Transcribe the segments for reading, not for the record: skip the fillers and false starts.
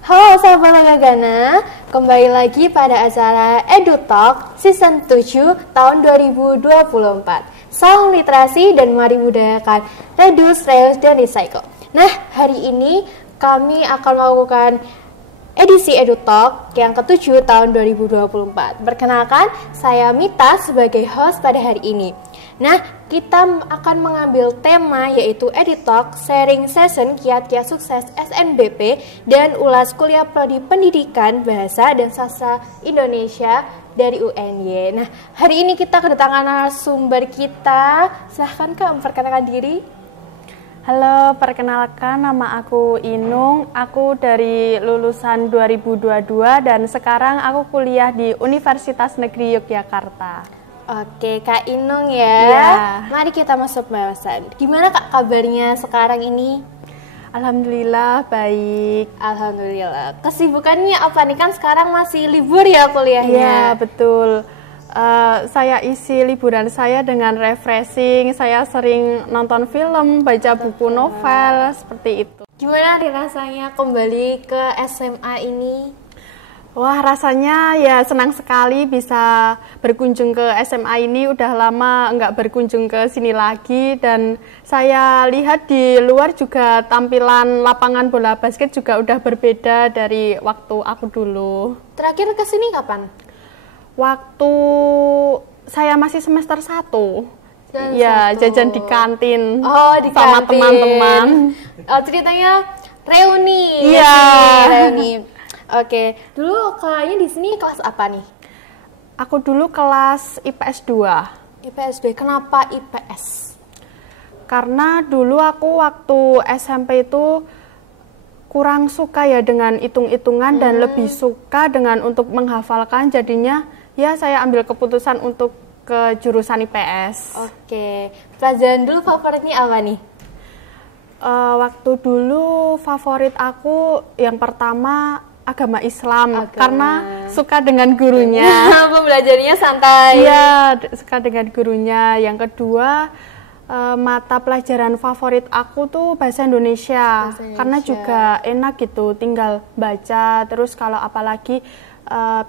Halo sahabat Langgana, kembali lagi pada acara EduTalk Season 7 tahun 2024. Salam literasi dan mari budayakan reduce, reuse, dan recycle. Nah, hari ini kami akan melakukan edisi EduTalk yang ke-7 tahun 2024. Perkenalkan, saya Mita sebagai host pada hari ini. Nah, kita akan mengambil tema yaitu EduTalk, sharing session kiat-kiat sukses SNBP dan ulas kuliah prodi Pendidikan Bahasa dan Sastra Indonesia dari UNY. Nah, hari ini kita kedatangan narasumber kita. Silahkan Kak memperkenalkan diri. Halo, perkenalkan nama aku Inung. Aku dari lulusan 2022 dan sekarang aku kuliah di Universitas Negeri Yogyakarta. Oke, Kak Inung ya. Ya. Mari kita masuk bahasan. Gimana Kak kabarnya sekarang ini? Alhamdulillah baik. Alhamdulillah. Kesibukannya apa nih? Kan sekarang masih libur ya kuliahnya. Iya, betul. Saya isi liburan saya dengan refreshing. Saya sering nonton film, baca buku novel, seperti itu. Gimana nih rasanya kembali ke SMA ini? Wah, rasanya ya senang sekali bisa berkunjung ke SMA ini. Udah lama nggak berkunjung ke sini lagi. Dan saya lihat di luar juga tampilan lapangan bola basket juga udah berbeda dari waktu aku dulu. Terakhir ke sini kapan? Waktu saya masih semester 1. Ya, jajan di kantin sama teman-teman. Ceritanya reuni. Iya. Reuni. Oke, dulu kayaknya di sini kelas apa nih? Aku dulu kelas IPS 2. IPS 2. Kenapa IPS? Karena dulu aku waktu SMP itu kurang suka ya dengan hitung-hitungan dan lebih suka dengan untuk menghafalkan. Jadinya ya saya ambil keputusan untuk ke jurusan IPS. Oke, pelajaran dulu favoritnya apa nih? Waktu dulu favorit aku yang pertama agama Islam. Karena suka dengan gurunya. Pembelajarannya santai. Iya, suka dengan gurunya. Yang kedua, mata pelajaran favorit aku tuh bahasa Indonesia. Karena juga enak gitu, tinggal baca. Terus kalau apalagi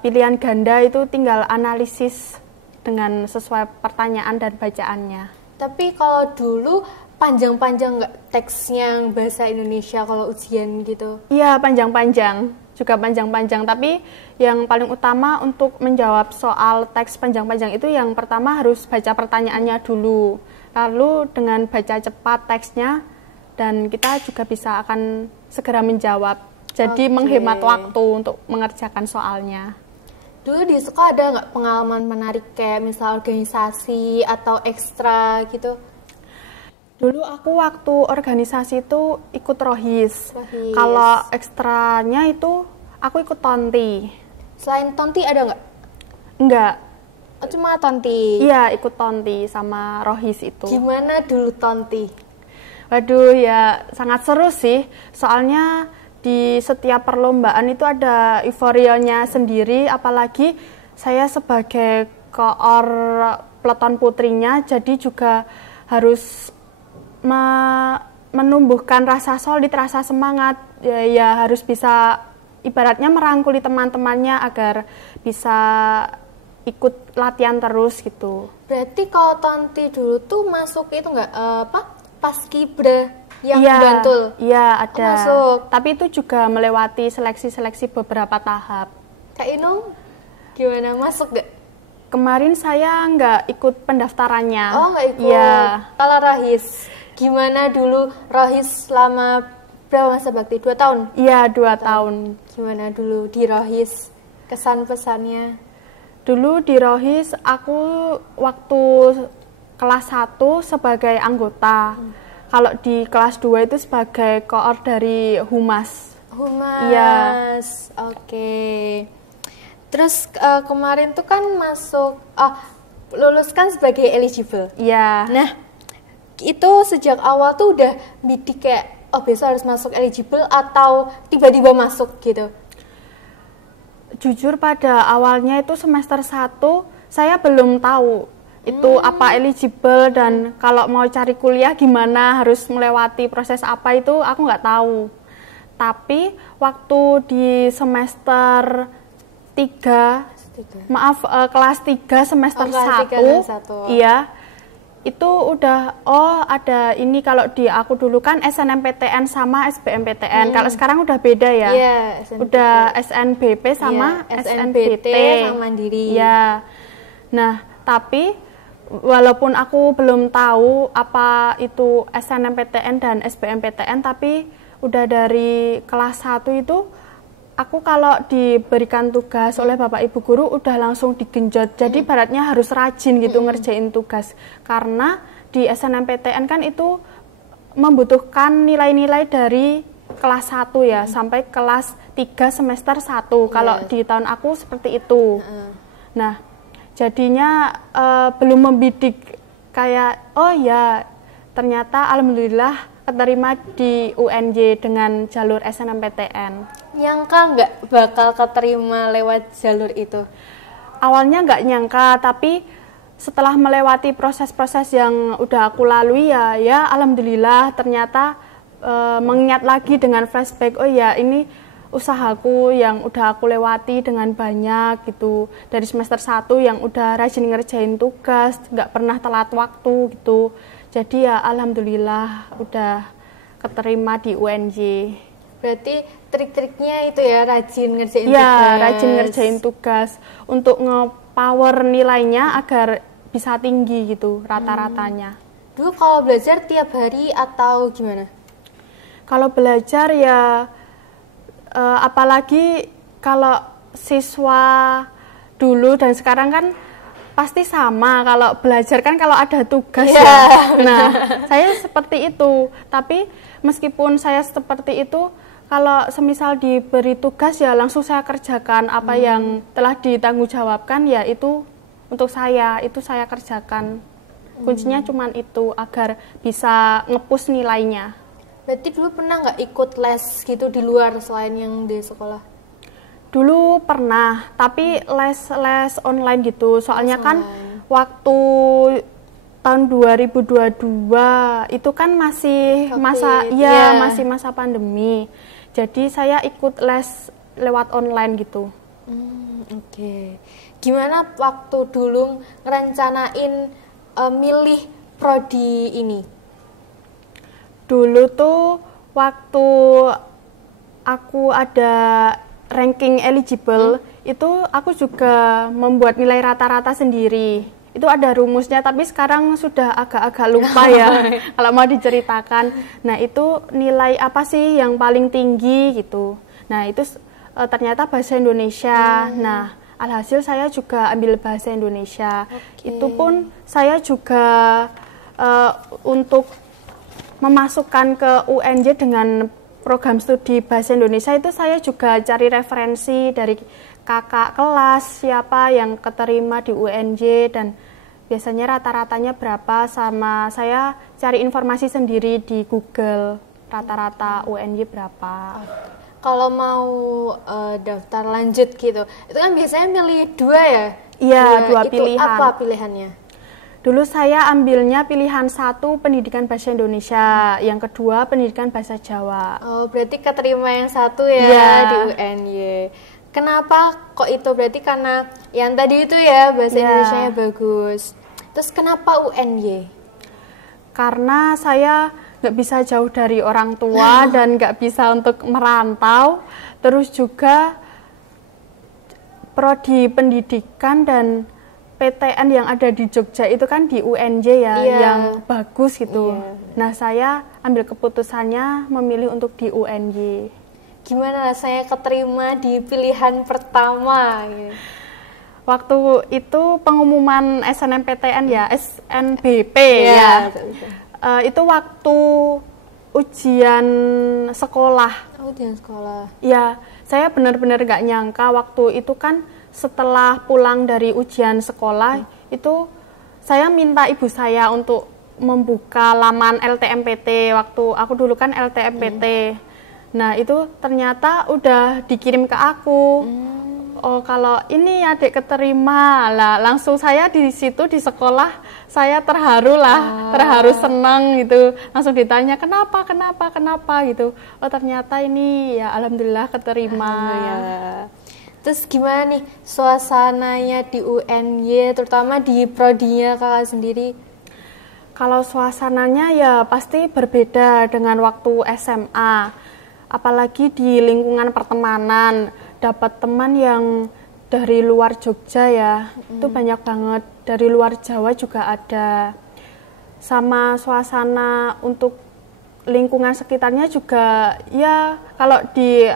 pilihan ganda itu tinggal analisis dengan sesuai pertanyaan dan bacaannya. Tapi kalau dulu panjang-panjang nggak teksnya bahasa Indonesia kalau ujian gitu? Iya, panjang-panjang. Juga panjang-panjang, tapi yang paling utama untuk menjawab soal teks panjang-panjang itu yang pertama harus baca pertanyaannya dulu, lalu dengan baca cepat teksnya dan kita juga bisa akan segera menjawab, jadi menghemat waktu untuk mengerjakan soalnya. Dulu di sekolah ada nggak pengalaman menarik kayak misal organisasi atau ekstra gitu? Dulu aku waktu organisasi itu ikut rohis. Kalau ekstranya itu aku ikut tonti. Selain tonti ada nggak? Enggak. Oh, cuma tonti? Iya, ikut tonti sama rohis itu. Gimana dulu tonti? Waduh, ya sangat seru sih. Soalnya di setiap perlombaan itu ada euforianya sendiri. Apalagi saya sebagai koor peleton putrinya, jadi juga harus menumbuhkan rasa solid, rasa semangat, ya harus bisa ibaratnya merangkuli teman-temannya agar bisa ikut latihan terus gitu. Berarti kalau tonti dulu tuh masuk itu nggak paskibra yang Bantul? Iya, ada. Masuk. Tapi itu juga melewati seleksi-seleksi beberapa tahap. Kak Inung gimana, masuk nggak? Kemarin saya nggak ikut pendaftarannya. Oh, nggak ikut. Iya. Kalau rohis gimana dulu rohis selama berapa masa bakti? 2 tahun? Iya, 2 tahun. Gimana dulu di rohis? Kesan pesannya? Dulu di rohis aku waktu kelas 1 sebagai anggota. Kalau di kelas 2 itu sebagai koor dari Humas. Humas. Iya. Oke. Terus kemarin tuh kan masuk lulus kan sebagai eligible. Iya. Nah, itu sejak awal tuh udah bidik kayak besok harus masuk eligible atau tiba-tiba masuk gitu? Jujur pada awalnya itu semester 1 saya belum tahu itu apa eligible dan kalau mau cari kuliah gimana, harus melewati proses apa itu aku nggak tahu. Tapi waktu di semester 3, maaf kelas 3 semester 1, iya, itu udah ada ini. Kalau di aku dulu kan SNMPTN sama SBMPTN. Kalau sekarang udah beda ya. Udah SNBP sama SNBT sama Mandiri. Ya. Nah, tapi walaupun aku belum tahu apa itu SNMPTN dan SBMPTN, tapi udah dari kelas 1 itu aku kalau diberikan tugas oleh Bapak Ibu guru udah langsung digenjot. Jadi baratnya harus rajin gitu ngerjain tugas. Karena di SNMPTN kan itu membutuhkan nilai-nilai dari kelas 1 ya sampai kelas 3 semester 1. Kalau di tahun aku seperti itu. Nah, jadinya belum membidik kayak ternyata alhamdulillah keterima di UNJ dengan jalur SNMPTN. Nyangka nggak bakal keterima lewat jalur itu? Awalnya nggak nyangka, tapi setelah melewati proses-proses yang udah aku lalui ya alhamdulillah ternyata mengingat lagi dengan flashback, ini usahaku yang udah aku lewati dengan banyak gitu. Dari semester 1 yang udah rajin ngerjain tugas, nggak pernah telat waktu gitu. Jadi ya alhamdulillah udah keterima di UNJ. Berarti trik-triknya itu ya rajin ngerjain tugas. Ya, rajin ngerjain tugas untuk nge-power nilainya agar bisa tinggi gitu rata-ratanya. Dulu kalau belajar tiap hari atau gimana? Kalau belajar ya apalagi kalau siswa dulu dan sekarang kan pasti sama. Kalau belajar kan kalau ada tugas ya. Nah, saya seperti itu. Tapi meskipun saya seperti itu, kalau semisal diberi tugas ya langsung saya kerjakan apa yang telah ditanggungjawabkan ya itu untuk saya, itu saya kerjakan. Kuncinya cuman itu agar bisa nge-push nilainya. Berarti dulu pernah nggak ikut les gitu di luar selain yang di sekolah? Dulu pernah, tapi les online gitu. Soalnya kan waktu tahun 2022 itu kan masih masih masa pandemi. Jadi saya ikut les lewat online gitu. Oke. Gimana waktu dulu ngerencanain milih prodi ini? Dulu tuh waktu aku ada ranking eligible, itu aku juga membuat nilai rata-rata sendiri. Itu ada rumusnya, tapi sekarang sudah agak-agak lupa ya kalau mau diceritakan. Nah, itu nilai apa sih yang paling tinggi gitu. Nah, itu ternyata bahasa Indonesia. Nah, alhasil saya juga ambil bahasa Indonesia. Itu pun saya juga untuk memasukkan ke UNJ dengan program studi bahasa Indonesia itu saya juga cari referensi dari kakak kelas siapa yang keterima di UNJ dan biasanya rata-ratanya berapa, sama saya cari informasi sendiri di Google rata-rata UNJ berapa. Kalau mau daftar lanjut gitu, itu kan biasanya milih 2 ya? Iya, 2 pilihan. Itu apa pilihannya? Dulu saya ambilnya pilihan 1 pendidikan bahasa Indonesia, yang kedua pendidikan bahasa Jawa. Oh, berarti keterima yang 1 ya di UNY. Kenapa kok itu? Berarti karena yang tadi itu ya bahasa Indonesianya bagus. Terus kenapa UNY? Karena saya nggak bisa jauh dari orang tua dan nggak bisa untuk merantau. Terus juga prodi pendidikan dan PTN yang ada di Jogja itu kan di UNJ ya, yang bagus gitu. Nah, saya ambil keputusannya memilih untuk di UNJ. Gimana rasanya keterima di pilihan pertama? Waktu itu pengumuman SNMPTN ya, SNBP ya. Itu waktu ujian sekolah. Ujian sekolah. Ya, saya benar-benar gak nyangka waktu itu kan setelah pulang dari ujian sekolah itu saya minta ibu saya untuk membuka laman LTMPT. Waktu aku dulu kan LTMPT. Nah, itu ternyata udah dikirim ke aku oh kalau ini adik keterima lah, langsung saya di situ di sekolah saya terharu lah, terharu senang gitu. Langsung ditanya kenapa gitu. Oh ternyata ini ya alhamdulillah keterima. Terus gimana nih suasananya di UNY, terutama di prodinya kakak sendiri? Kalau suasananya ya pasti berbeda dengan waktu SMA. Apalagi di lingkungan pertemanan, dapat teman yang dari luar Jogja ya, itu banyak banget. Dari luar Jawa juga ada. Sama suasana untuk lingkungan sekitarnya juga ya kalau di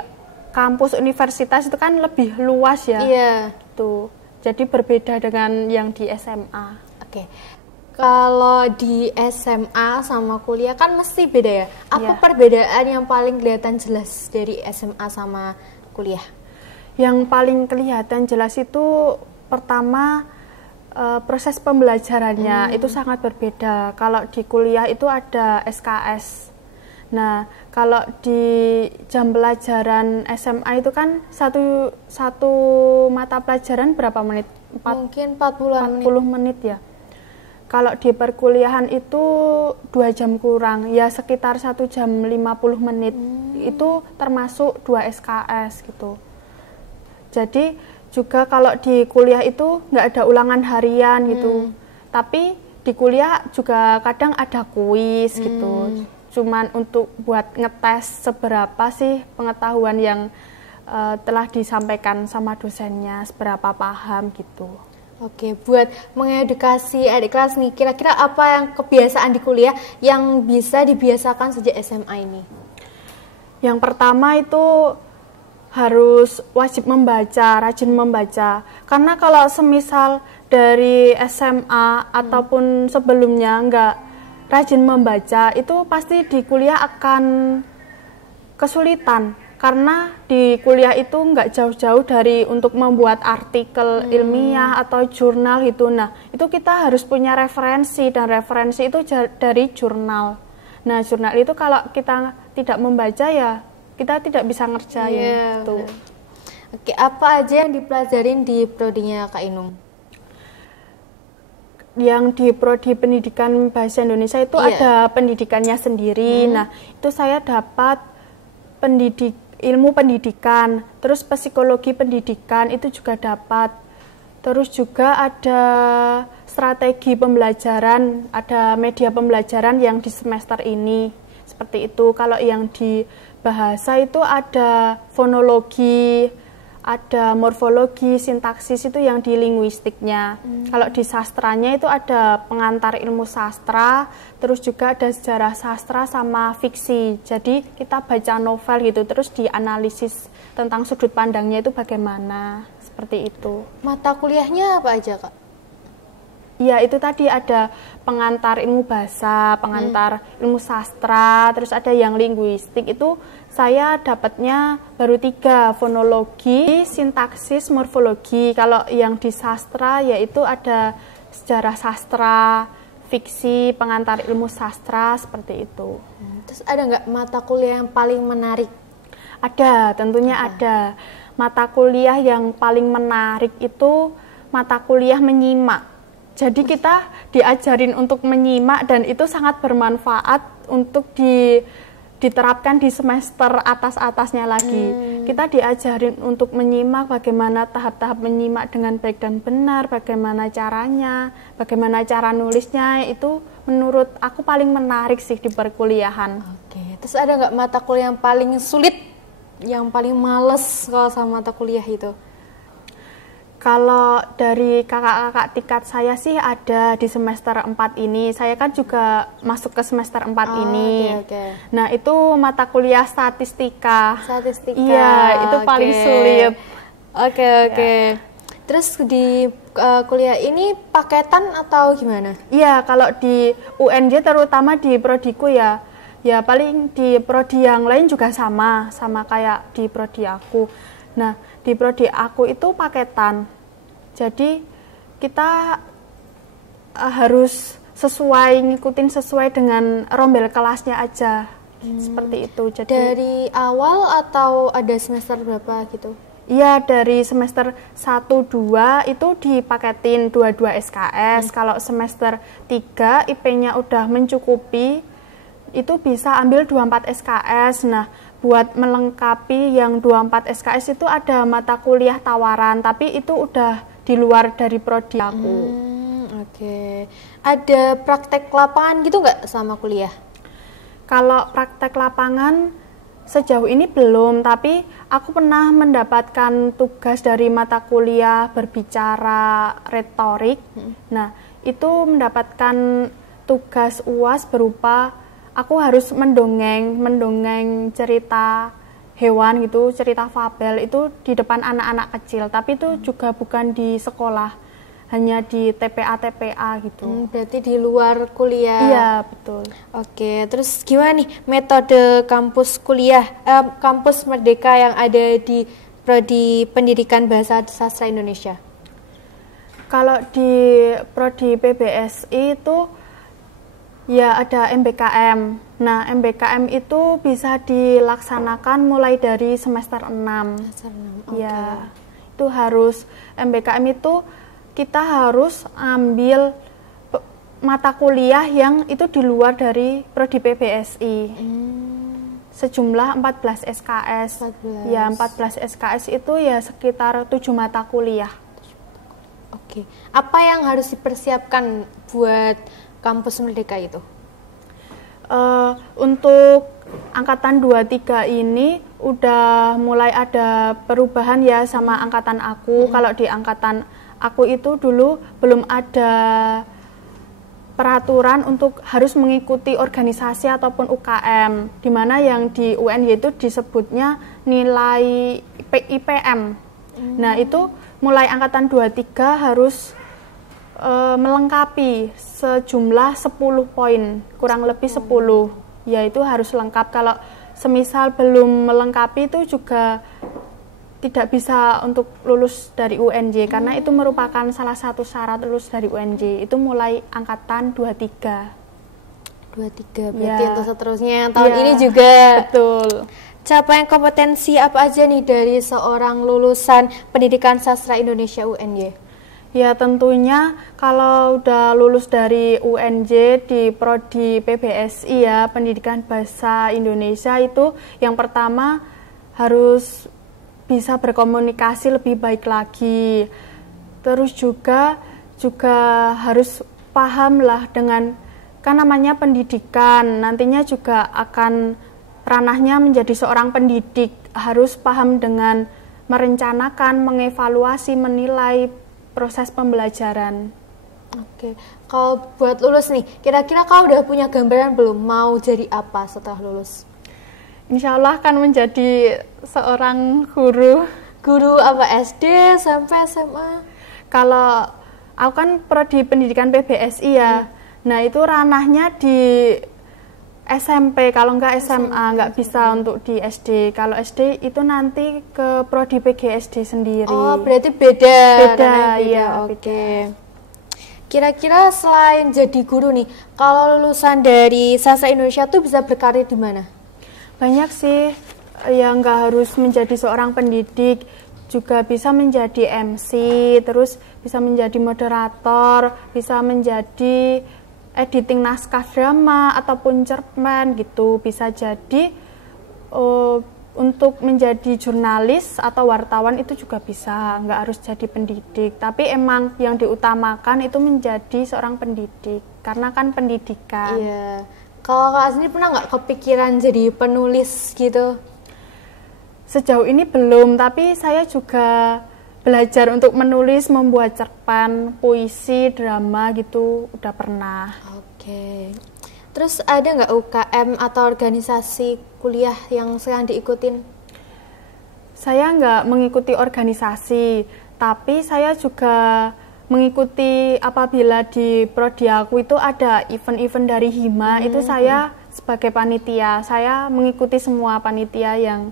kampus universitas itu kan lebih luas ya. Iya. Tuh. Jadi berbeda dengan yang di SMA. Oke. Kalau di SMA sama kuliah kan mesti beda ya. Apa perbedaan yang paling kelihatan jelas dari SMA sama kuliah? Yang paling kelihatan jelas itu pertama proses pembelajarannya itu sangat berbeda. Kalau di kuliah itu ada SKS. Nah, kalau di jam pelajaran SMA itu kan satu mata pelajaran berapa menit? Mungkin 40 menit ya. Kalau di perkuliahan itu 2 jam kurang, ya sekitar 1 jam 50 menit. Itu termasuk 2 SKS gitu. Jadi juga kalau di kuliah itu nggak ada ulangan harian gitu. Tapi di kuliah juga kadang ada kuis gitu. Cuman untuk buat ngetes seberapa sih pengetahuan yang telah disampaikan sama dosennya, seberapa paham gitu. Oke, buat mengedukasi adik kelas nih, kira-kira apa yang kebiasaan di kuliah yang bisa dibiasakan sejak SMA ini? Yang pertama itu harus wajib membaca, rajin membaca. Karena kalau semisal dari SMA ataupun sebelumnya nggak rajin membaca, itu pasti di kuliah akan kesulitan. Karena di kuliah itu nggak jauh-jauh dari untuk membuat artikel ilmiah atau jurnal gitu. Nah, itu kita harus punya referensi, dan referensi itu dari jurnal. Nah, jurnal itu kalau kita tidak membaca ya kita tidak bisa ngerjain gitu. Oke, apa aja yang dipelajarin di prodinya Kak Inung? Yang di prodi pendidikan bahasa Indonesia itu ada pendidikannya sendiri. Nah, itu saya dapat ilmu pendidikan, terus psikologi pendidikan itu juga dapat. Terus juga ada strategi pembelajaran, ada media pembelajaran yang di semester ini. Seperti itu. Kalau yang di bahasa itu ada fonologi, ada morfologi, sintaksis itu yang di linguistiknya. Kalau di sastranya itu ada pengantar ilmu sastra, terus juga ada sejarah sastra sama fiksi. Jadi kita baca novel gitu, terus dianalisis tentang sudut pandangnya itu bagaimana, seperti itu. Mata kuliahnya apa aja, Kak? Ya, itu tadi ada pengantar ilmu bahasa, pengantar ilmu sastra, terus ada yang linguistik. Itu saya dapatnya baru 3, fonologi, sintaksis, morfologi. Kalau yang di sastra yaitu ada sejarah sastra, fiksi, pengantar ilmu sastra, seperti itu. Terus ada nggak mata kuliah yang paling menarik? Ada, tentunya ada. Mata kuliah yang paling menarik itu mata kuliah menyimak. Jadi kita diajarin untuk menyimak, dan itu sangat bermanfaat untuk diterapkan di semester atas-atasnya lagi. Kita diajarin untuk menyimak, bagaimana tahap-tahap menyimak dengan baik dan benar, bagaimana caranya, bagaimana cara nulisnya. Itu menurut aku paling menarik sih di perkuliahan. Oke, terus ada nggak mata kuliah yang paling sulit, yang paling males kalau sama mata kuliah itu? Kalau dari kakak-kakak tingkat saya sih ada di semester 4 ini. Saya kan juga masuk ke semester 4 ini. Okay. Nah, itu mata kuliah statistika. Statistika. Iya, itu paling sulit. Oke. Ya. Terus di kuliah ini paketan atau gimana? Iya, kalau di UNJ terutama di prodiku ya paling di prodi yang lain juga sama kayak di prodi aku. Nah, di prodi aku itu paketan. Jadi kita harus ngikutin sesuai dengan rombel kelasnya aja. Seperti itu. Jadi dari awal atau ada semester berapa gitu? Iya, dari semester 1 2 itu dipaketin 22 SKS. Kalau semester 3 IP-nya udah mencukupi, itu bisa ambil 24 SKS. Nah, buat melengkapi yang 24 SKS itu ada mata kuliah tawaran, tapi itu udah di luar dari prodi aku. Oke. Ada praktek lapangan gitu nggak sama kuliah? Kalau praktek lapangan sejauh ini belum, tapi aku pernah mendapatkan tugas dari mata kuliah berbicara retorik. Nah, itu mendapatkan tugas UAS berupa aku harus mendongeng cerita hewan gitu, cerita fabel itu di depan anak-anak kecil, tapi itu juga bukan di sekolah, hanya di TPA gitu. Berarti di luar kuliah. Iya, betul. Oke, terus gimana nih metode kampus kuliah, kampus Merdeka yang ada di Prodi Pendidikan Bahasa Sastra Indonesia? Kalau di Prodi PBSI itu ya ada MBKM. Nah, MBKM itu bisa dilaksanakan mulai dari semester 6. Semester 6. Ya, itu harus MBKM itu kita harus ambil mata kuliah yang itu di luar dari Prodi PBSI. Sejumlah 14 SKS. 14. Ya, 14 SKS itu ya sekitar 7 mata kuliah. Oke. Apa yang harus dipersiapkan buat kampus Merdeka itu? Untuk angkatan 23 ini udah mulai ada perubahan ya sama angkatan aku. Kalau di angkatan aku itu dulu belum ada peraturan untuk harus mengikuti organisasi ataupun UKM, di mana yang di UNY itu disebutnya nilai IPM. Nah, itu mulai angkatan 23 harus melengkapi sejumlah 10 poin, kurang lebih 10, yaitu harus lengkap. Kalau semisal belum melengkapi itu juga tidak bisa untuk lulus dari UNJ, karena itu merupakan salah satu syarat lulus dari UNJ. Itu mulai angkatan 23. 23, berarti Ya. untuk seterusnya tahun Ya, ini juga. betul. Capaian kompetensi apa aja nih dari seorang lulusan Pendidikan Sastra Indonesia UNY? Ya, tentunya kalau udah lulus dari UNJ di Prodi PBSI ya, Pendidikan Bahasa Indonesia, itu yang pertama harus bisa berkomunikasi lebih baik lagi. Terus juga harus paham lah dengan, kan namanya pendidikan, nantinya juga akan ranahnya menjadi seorang pendidik, harus paham dengan merencanakan, mengevaluasi, menilai proses pembelajaran. Oke, kalau buat lulus nih, kira-kira kau udah punya gambaran belum mau jadi apa setelah lulus? Insya Allah akan menjadi seorang guru. Guru apa SD, sampai SMA? Kalau aku kan prodi pendidikan PBSI ya, nah itu ranahnya di SMP, kalau enggak SMA, enggak bisa untuk di SD. Kalau SD itu nanti ke prodi PGSD sendiri. Oh, berarti beda. Beda, iya. Oke. Kira-kira selain jadi guru nih, kalau lulusan dari Sastra Indonesia tuh bisa berkarir di mana? Banyak sih, yang enggak harus menjadi seorang pendidik, juga bisa menjadi MC, terus bisa menjadi moderator, bisa menjadi editing naskah drama ataupun cerpen gitu. Bisa jadi untuk menjadi jurnalis atau wartawan itu juga bisa, nggak harus jadi pendidik, tapi emang yang diutamakan itu menjadi seorang pendidik karena kan pendidikan. Iya. Kalau Kak Asni pernah nggak kepikiran jadi penulis gitu? Sejauh ini belum, tapi saya juga belajar untuk menulis, membuat cerpen, puisi, drama gitu, udah pernah. Oke. Terus ada nggak UKM atau organisasi kuliah yang sedang diikutin? Saya nggak mengikuti organisasi, tapi saya juga mengikuti apabila di prodi aku itu ada event-event dari Hima, itu saya sebagai panitia, saya mengikuti semua panitia yang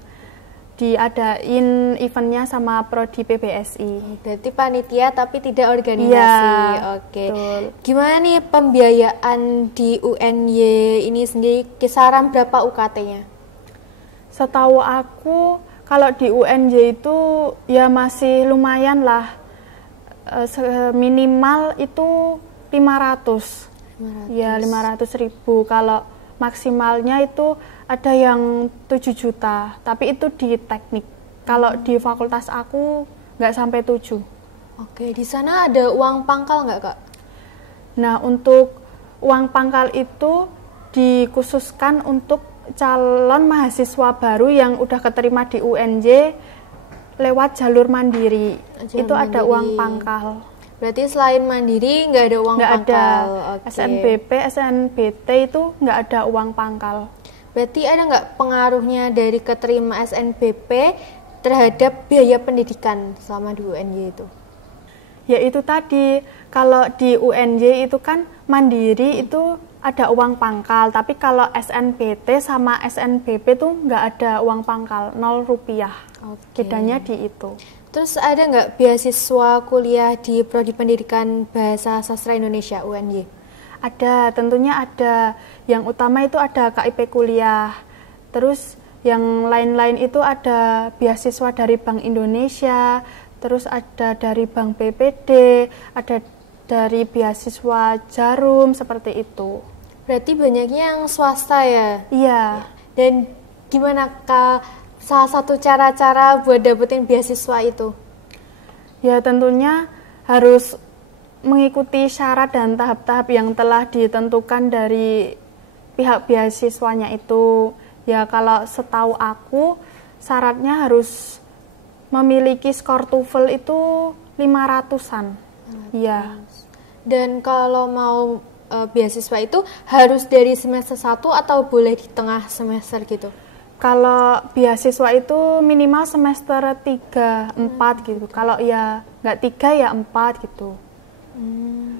diadain eventnya sama prodi PBSI. Berarti panitia tapi tidak organisasi. Iya, Oke. betul. Gimana nih pembiayaan di UNY ini sendiri, kisaran berapa UKT-nya? Setahu aku Kalau di UNJ itu ya masih lumayan lah, minimal itu 500. Ya 500.000. Kalau maksimalnya itu ada yang 7 juta, tapi itu di teknik. Kalau di fakultas aku nggak sampai 7. Oke, di sana ada uang pangkal nggak, Kak? Nah, untuk uang pangkal itu dikhususkan untuk calon mahasiswa baru yang udah keterima di UNJ lewat jalur mandiri. Itu mandiri. Ada uang pangkal. Berarti selain mandiri nggak ada uang nggak pangkal? Ada. SNBP, SNBT itu nggak ada uang pangkal. Berarti ada nggak pengaruhnya dari keterima SNBP terhadap biaya pendidikan selama di UNJ itu? Ya itu tadi, kalau di UNJ itu kan mandiri itu ada uang pangkal, tapi kalau SNBT sama SNBP tuh nggak ada uang pangkal, 0 rupiah. Bedanya di itu. Terus ada nggak beasiswa kuliah di Prodi Pendidikan Bahasa Sastra Indonesia UNY? Ada, tentunya ada. Yang utama itu ada KIP kuliah. Terus yang lain-lain itu ada beasiswa dari Bank Indonesia, terus ada dari Bank BPD, ada dari beasiswa Jarum, seperti itu. Berarti banyaknya yang swasta ya? Iya. Dan gimana Kak salah satu cara-cara buat dapetin beasiswa itu? Ya tentunya harus mengikuti syarat dan tahap-tahap yang telah ditentukan dari pihak beasiswanya itu. Ya kalau setahu aku syaratnya harus memiliki skor TOEFL itu 500-an. Iya. Dan kalau mau beasiswa itu harus dari semester 1 atau boleh di tengah semester gitu? Kalau beasiswa itu minimal semester 3, 4 gitu. Kalau ya nggak 3 ya 4 gitu.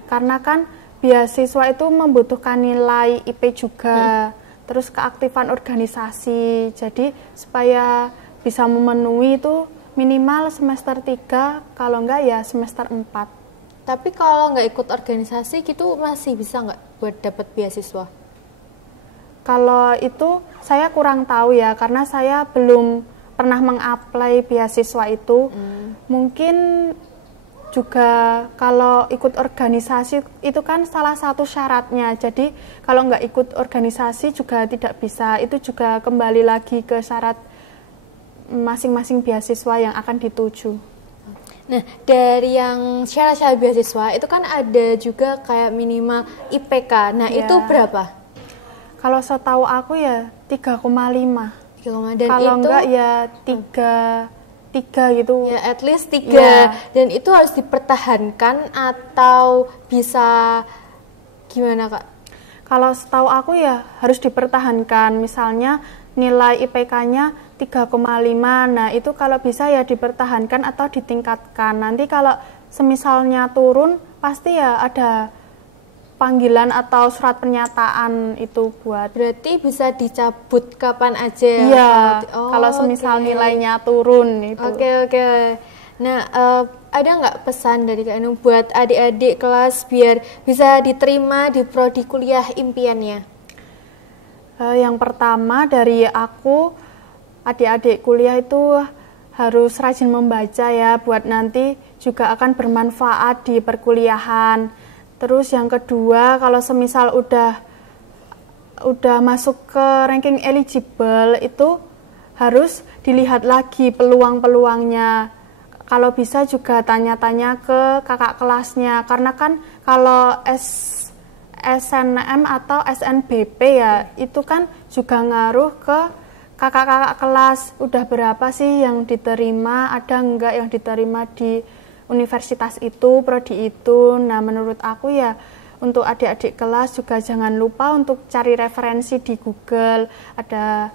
Karena kan beasiswa itu membutuhkan nilai IP juga, terus keaktifan organisasi. Jadi supaya bisa memenuhi itu minimal semester 3, kalau enggak ya semester 4. Tapi kalau nggak ikut organisasi gitu masih bisa nggak buat dapat beasiswa? Kalau itu saya kurang tahu ya, karena saya belum pernah mengapply beasiswa itu. Mungkin juga kalau ikut organisasi itu kan salah satu syaratnya. Jadi kalau nggak ikut organisasi juga tidak bisa. Itu juga kembali lagi ke syarat masing-masing beasiswa yang akan dituju. Nah, dari yang syarat-syarat beasiswa itu kan ada juga kayak minimal IPK. Nah, itu berapa? Kalau setahu aku ya 3,5. Dan kalau itu, enggak ya 3 gitu. Ya, at least 3. Ya. Dan itu harus dipertahankan atau bisa gimana, Kak? Kalau setahu aku ya harus dipertahankan. Misalnya nilai IPK-nya 3,5. Nah, itu kalau bisa ya dipertahankan atau ditingkatkan. Nanti kalau semisalnya turun, pasti ya ada panggilan atau surat pernyataan itu buat. Berarti bisa dicabut kapan aja? Iya, kalau semisal nilainya turun itu. Oke. Nah, ada nggak pesan dari Kak Enung buat adik-adik kelas biar bisa diterima di prodi kuliah impiannya? Yang pertama dari aku, adik-adik kuliah itu harus rajin membaca ya, buat nanti juga akan bermanfaat di perkuliahan. Terus yang kedua, kalau semisal udah masuk ke ranking eligible itu harus dilihat lagi peluang-peluangnya. Kalau bisa juga tanya-tanya ke kakak kelasnya, karena kan kalau SNM atau SNBP ya itu kan juga ngaruh ke kakak-kakak kelas. Udah berapa sih yang diterima, ada enggak yang diterima di universitas itu, prodi itu. Nah, menurut aku ya untuk adik-adik kelas juga jangan lupa untuk cari referensi di Google, ada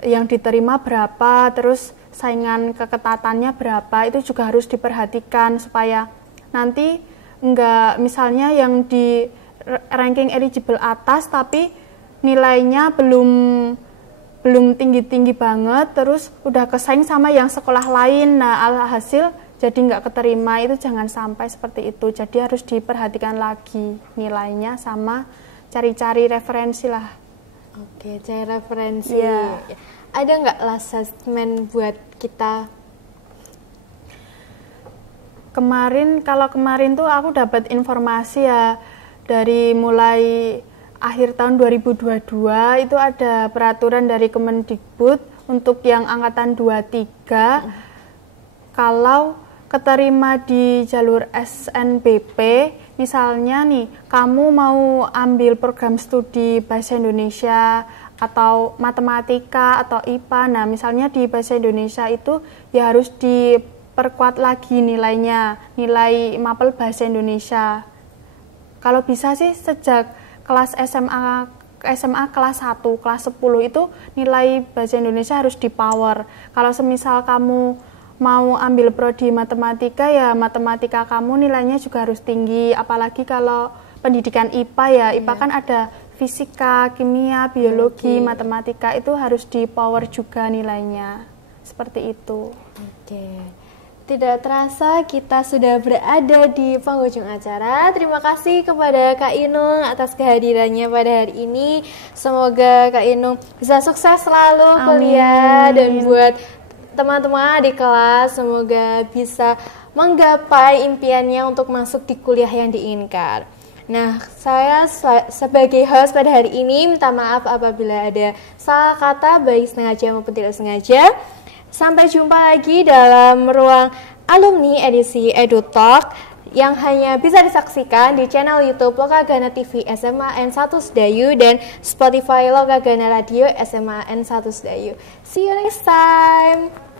yang diterima berapa, terus saingan keketatannya berapa, itu juga harus diperhatikan supaya nanti enggak misalnya yang di ranking eligible atas tapi nilainya belum tinggi-tinggi banget, terus udah kesaing sama yang sekolah lain. Nah, alhasil jadi nggak keterima, itu jangan sampai seperti itu. Jadi harus diperhatikan lagi nilainya sama cari-cari referensi lah Oke, cari referensi. Iya. Ada nggak last assessment buat kita? Kalau kemarin tuh aku dapat informasi ya, dari mulai akhir tahun 2022 itu ada peraturan dari Kemendikbud untuk yang angkatan 23, kalau keterima di jalur SNBP, misalnya nih kamu mau ambil program studi bahasa Indonesia atau matematika atau IPA, nah misalnya di bahasa Indonesia itu ya harus diperkuat lagi nilainya, nilai mapel bahasa Indonesia. Kalau bisa sih sejak kelas SMA kelas 1, kelas 10 itu nilai bahasa Indonesia harus dipower. Kalau semisal kamu mau ambil prodi matematika, ya matematika kamu nilainya juga harus tinggi, apalagi kalau pendidikan IPA ya, IPA kan ada fisika, kimia, biologi, matematika, itu harus dipower juga nilainya. Seperti itu. Oke. Tidak terasa kita sudah berada di penghujung acara. Terima kasih kepada Kak Inung atas kehadirannya pada hari ini. Semoga Kak Inung bisa sukses selalu kuliah, dan buat teman-teman di kelas semoga bisa menggapai impiannya untuk masuk di kuliah yang diinginkan. Nah, saya sebagai host pada hari ini minta maaf apabila ada salah kata, baik sengaja maupun tidak sengaja. Sampai jumpa lagi dalam ruang alumni edisi EduTalk yang hanya bisa disaksikan di channel YouTube Lokagana TV SMA N1 Sedayu dan Spotify Lokagana Radio SMA N1 Sedayu. See you next time.